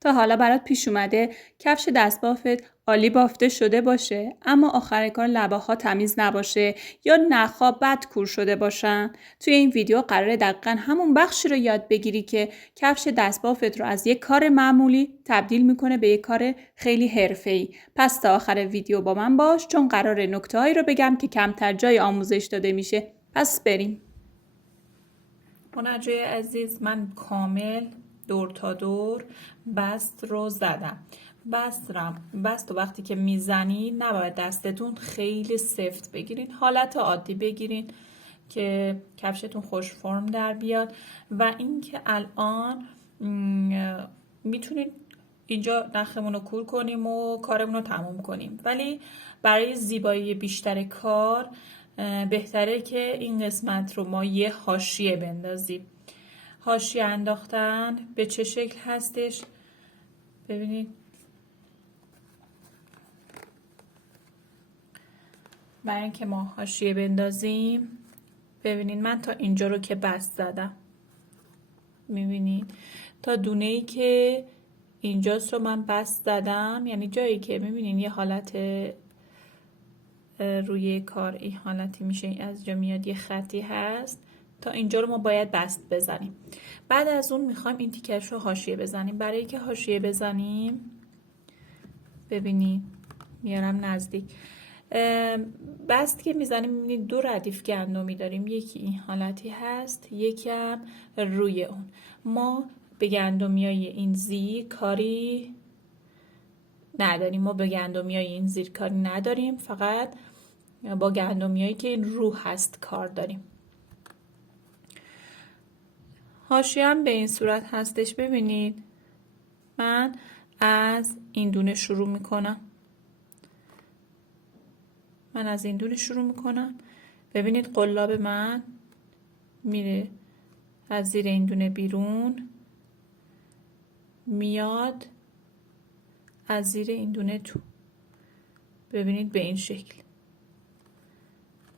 تا حالا برات پیش اومده کفش دستبافت عالی بافته شده باشه اما آخر کار لبه ها تمیز نباشه یا نخا بد کور شده باشن؟ توی این ویدیو قراره دقیقاً همون بخشی رو یاد بگیری که کفش دستبافت رو از یک کار معمولی تبدیل میکنه به یک کار خیلی حرفه‌ای. پس تا آخر ویدیو با من باش چون قراره نکته‌هایی رو بگم که کمتر جای آموزش داده میشه. پس بریم. منجای عزیز، من کامل دور تا دور بست رو زدم. بست و وقتی که میزنید نباید دستتون خیلی سفت بگیرین، حالت عادی بگیرین که کفشتون خوش فرم در بیاد. و اینکه الان میتونید اینجا نخمون رو کور کنیم و کارمون رو تموم کنیم، ولی برای زیبایی بیشتر کار بهتره که این قسمت رو ما یه حاشیه بندازیم. حاشیه انداختن به چه شکل هستش؟ ببینید، برای اینکه ما حاشیه بندازیم ببینید من تا اینجا رو که بست زدم، میبینید تا دونه ای که اینجاست رو من بست زدم، یعنی جایی که میبینید یه حالت روی کار این حالتی میشه، از جا میاد یه خطی هست، تا اینجا رو ما باید بست بزنیم. بعد از اون میخوایم این تیکش رو حاشیه بزنیم. برای اینکه حاشیه بزنیم ببینید میارم نزدیک، بست که میزنیم میبینید دو ردیف گندمی داریم، یکی این حالتی هست یکی هم روی اون. ما به گندمیای این زیر کاری نداریم، فقط با گندمیایی که این رو هست کار داریم. حاشیه هم به این صورت هستش. ببینید من از این دونه شروع میکنم، ببینید قلاب من میره از زیر این دونه بیرون، میاد از زیر این دونه تو. ببینید به این شکل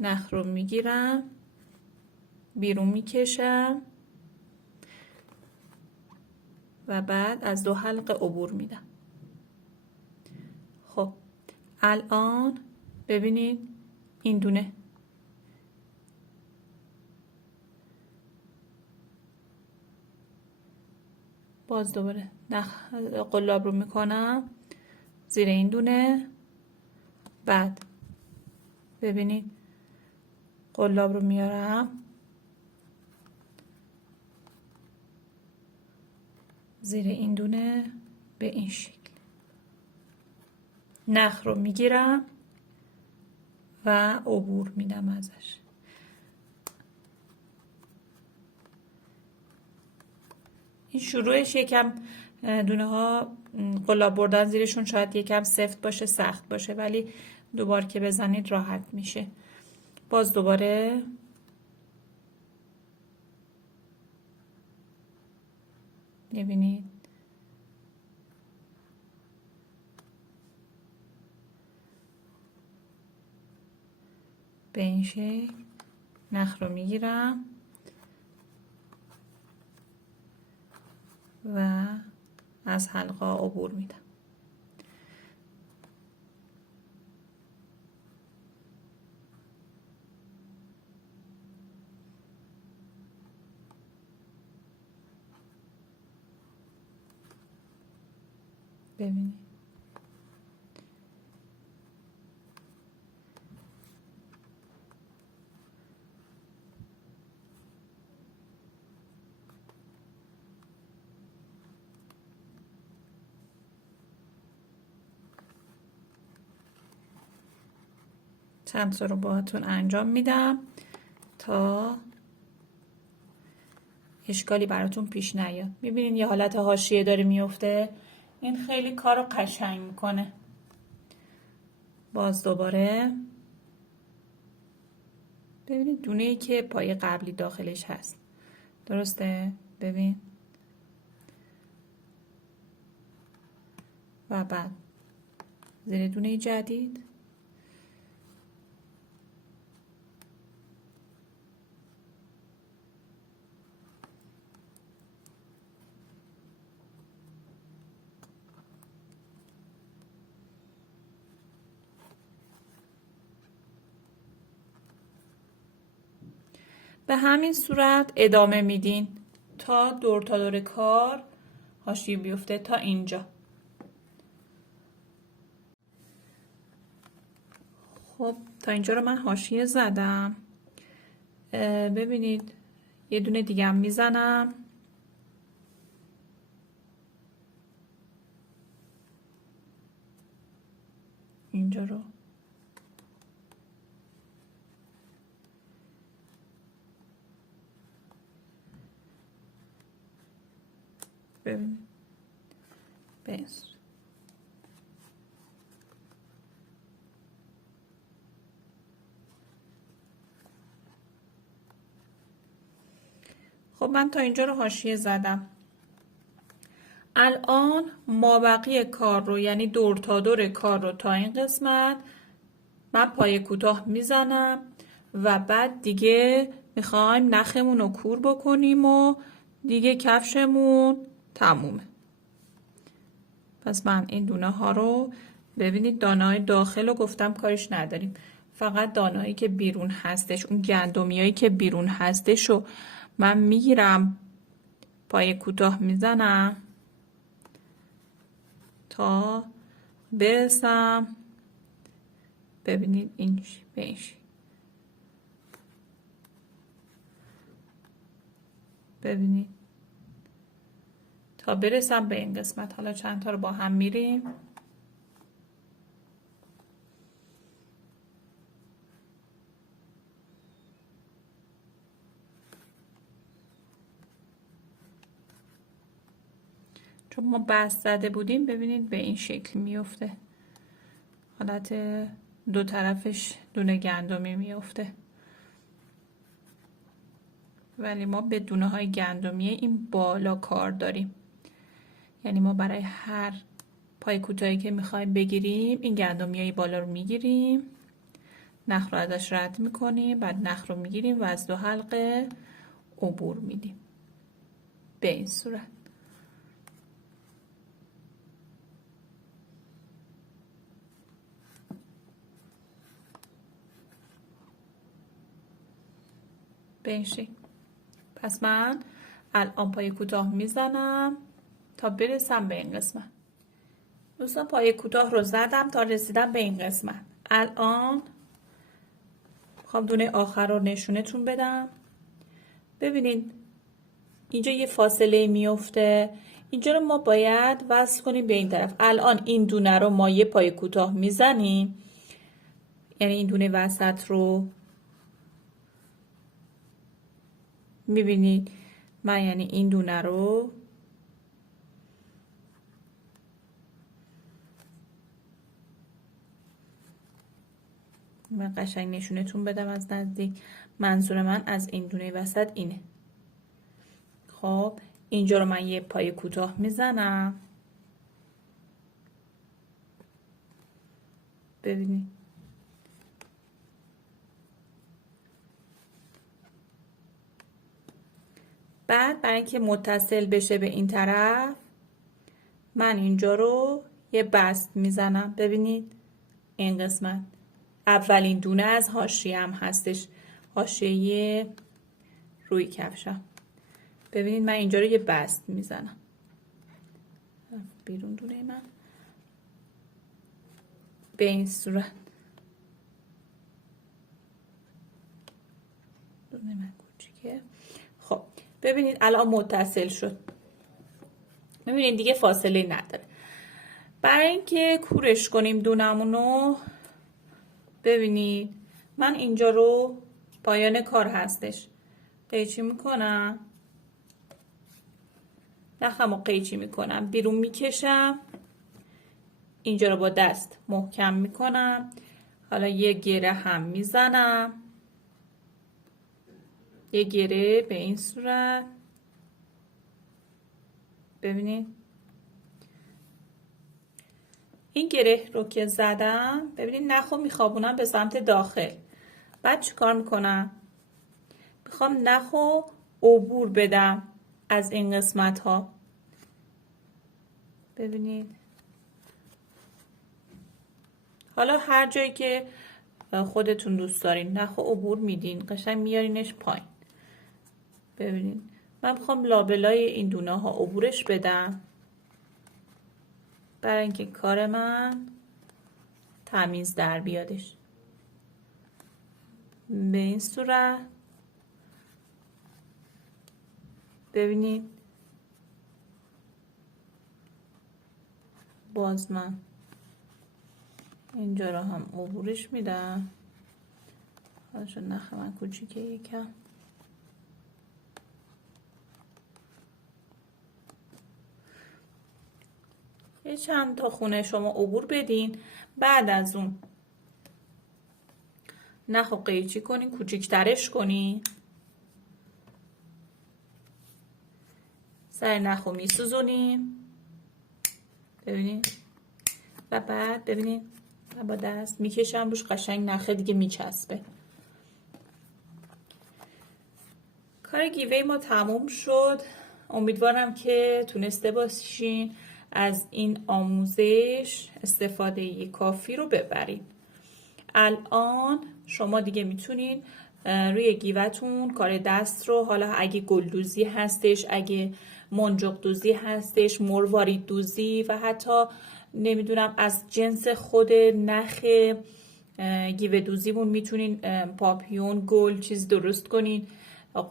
نخ رو میگیرم بیرون میکشم و بعد از دو حلقه عبور میدم. خب الان ببینید این دونه باز دوباره قلاب رو میکنم زیر این دونه، بعد ببینید قلاب رو میارم زیر این دونه به این شکل، نخ رو میگیرم و عبور میدم ازش. این شروعش یکم دونه ها قلاب بردن زیرشون شاید یکم سفت باشه، سخت باشه، ولی دوبار که بزنید راحت میشه. باز دوباره ببینید به این شکل نخ رو میگیرم و از حلقه عبور میدم. ببینید چند تا رو باهاتون انجام میدم تا اشکالی براتون پیش نیاد. میبینید یه حالت حاشیه داره میفته، این خیلی کارو قشنگ میکنه. باز دوباره ببینید دونه ای که پای قبلی داخلش هست، درسته؟ ببین و بعد زیر دونه جدید به همین صورت ادامه میدین تا دور کار حاشیه بیفته تا اینجا. خب تا اینجا رو من حاشیه زدم. ببینید یه دونه دیگه هم میزنم. اینجا رو ببینید بس. خب من تا اینجا رو حاشیه زدم. الان مابقی کار رو یعنی دور تا دور کار رو تا این قسمت من پای کوتاه میزنم و بعد دیگه میخوایم نخمون رو کور بکنیم و دیگه کفشمون تمومه. پس من این دونه ها رو ببینید، دانه های داخل رو گفتم کارش نداریم، فقط دانه هایی که بیرون هستش، اون گندمی هایی که بیرون هستش رو من میگیرم پای کوتاه میزنم تا برسم. ببینید این بهش ببینید تا برسم به این قسمت. حالا چند تا رو با هم میریم. چون ما بست زده بودیم ببینید به این شکل میفته، حالت دو طرفش دونه گندمی میفته، ولی ما به دونه های گندمی این بالا کار داریم. یعنی ما برای هر پای کوتاهی که میخوایم بگیریم این گندمی های بالا رو میگیریم، نخ رو ازش رد میکنیم، بعد نخ رو میگیریم و از دو حلقه عبور میدیم به این صورت. به این شکل. پس من الان پای کوتاه میزنم تا برسم به این قسمت. دوستان پای کوتاه رو زدم تا رسیدم به این قسمت. الان میخوام دونه آخر رو نشونتون بدم. ببینید اینجا یه فاصله میفته، اینجا رو ما باید وصل کنیم به این طرف. الان این دونه رو ما یه پای کوتاه میزنیم، یعنی این دونه وسط رو میبینید من یعنی این دونه رو من قشنگ نشونتون بدم از نزدیک. منظور من از این دونه وسط اینه. خب اینجا رو من یه پای کوتاه میزنم، ببینید بعد برای اینکه متصل بشه به این طرف من اینجا رو یه بست میزنم. ببینید این قسمت اولین دونه از حاشیه هم هستش، حاشیه روی کفشم. ببینید من اینجا رو یه بست میزنم بیرون دونه من به این صورت. دونه من کوچیکه. خب ببینید الان متصل شد، ببینید دیگه فاصله نداره. برای اینکه کورش کنیم دونمونو ببینید من اینجا رو پایان کار هستش قیچی میکنم، نخمو قیچی میکنم، بیرون میکشم، اینجا رو با دست محکم میکنم. حالا یه گره هم میزنم، یه گره به این صورت. ببینید این گره رو که زدم ببینید نخو میخوابونم به سمت داخل. بعد چی کار میکنم؟ میخوام نخو عبور بدم از این قسمت ها. ببینید حالا هر جایی که خودتون دوست دارین نخو عبور میدین، قشنگ میارینش پایین. ببینید من میخوام لابلای این دونه ها عبورش بدم برای اینکه کار من تمیز در بیادش. به این صورت ببینید باز من اینجا رو هم عبورش میدم. حالا چون نخ من کوچیکه یکم یه چند تا خونه شما عبور بدین. بعد از اون نخ و قیچی کنین، کوچیکترش کنین، سر نخ رو میسوزونیم ببینید و بعد ببینید با دست میکشم روش، قشنگ نخه دیگه میچسبه. کار گیوه ما تموم شد. امیدوارم که تونسته باشین از این آموزش استفاده کافی رو ببرید. الان شما دیگه میتونین روی گیوه‌تون کار دست رو، حالا اگه گلدوزی هستش، اگه منجق دوزی هستش، مروارید دوزی و حتی نمیدونم از جنس خود نخ گیوه دوزیمون میتونین پاپیون گل چیز درست کنین،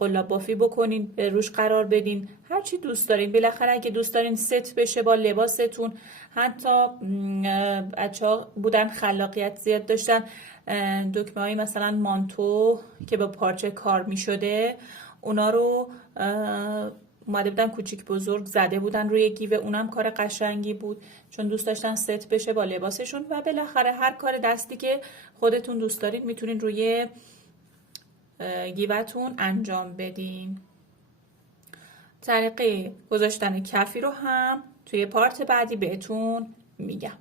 قلاب بافی بکنین، روش قرار بدین، هر چی دوست دارین. بالاخره اگه دوست دارین ست بشه با لباستون، حتی بچه‌ها بودن خلاقیت زیاد داشتن، دکمه های مثلا مانتو که با پارچه کار می شده اونا رو اومده بودن کوچیک بزرگ زده بودن روی گیوه، اونم کار قشنگی بود چون دوست داشتن ست بشه با لباسشون. و بالاخره هر کار دستی که خودتون دوست دارید میتونین روی گیوه‌تون انجام بدین. طریقه گذاشتن کفی رو هم توی پارت بعدی بهتون میگم.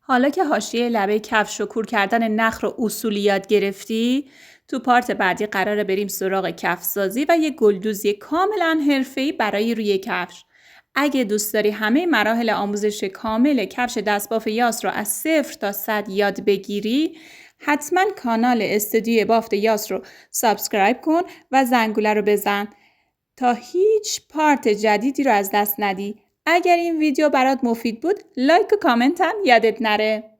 حالا که حاشیه لبه کفش و کور کردن نخ رو اصولی یاد گرفتی، تو پارت بعدی قراره بریم سراغ کف سازی و یه گلدوزی کاملا حرفه‌ای برای روی کفش. اگه دوست داری همه مراحل آموزش کامل کفش دستباف یاس رو از 0 تا 100 یاد بگیری، حتما کانال استودیو بافت یاس رو سابسکرایب کن و زنگوله رو بزن تا هیچ پارت جدیدی رو از دست ندی. اگر این ویدیو برات مفید بود، لایک و کامنت هم یادت نره.